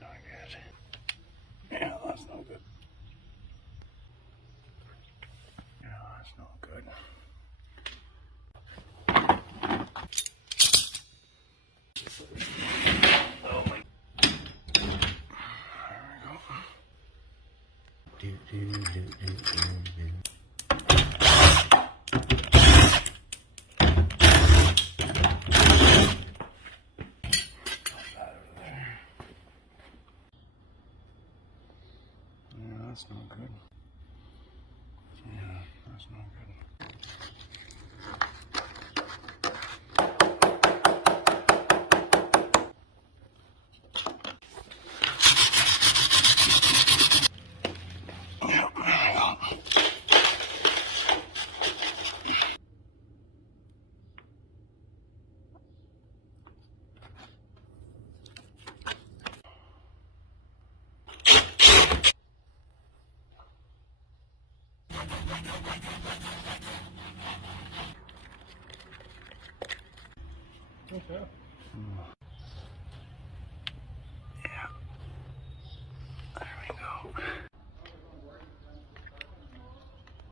Not good. Yeah, that's no good. Yeah, that's not good. Oh my. There we go. Do. That's not good. Yeah, that's not good. Yeah, there we go. Okay.